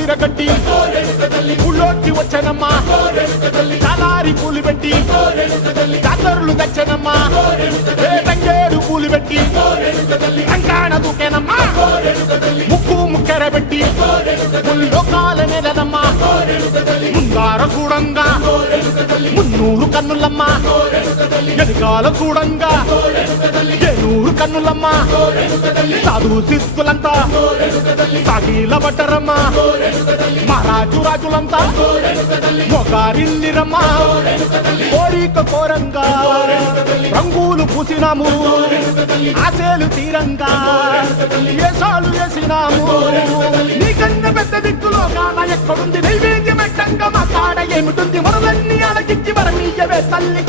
విరగట్టి ఊళ్ళోకి వచ్చనమ్మా చాలారి పూలు పెట్టి జాతరులు తెచ్చనమ్మా తంగేడు పూలు పెట్టి రంగాణ దూకేనమ్మా ముక్కు ముక్కెర పెట్టి ముల్లోకాల నెలనమ్మా ముందార చూడంగా మున్నూరు కన్నులమ్మా ఎనకాల చూడంగా ఏనూరు కన్నులమ్మా సాధు సిద్ధులంతా సాగిల పట్టరమ్మా మహారాజు రాజులంతా మొగారిల్లిరమ్మా కోరిక కోరంగా రంగులు పూసినాము ఆశలు తీరంగా ఏసాలు వేసినాము నీకన్నా పెద్ద దిక్కులో కాన ఎక్కడుంది నైవేద్యం ఎట్టంగా మా కాడ ఏమిటుంది మనలన్నీ అలకించి మరమీయవే తల్లి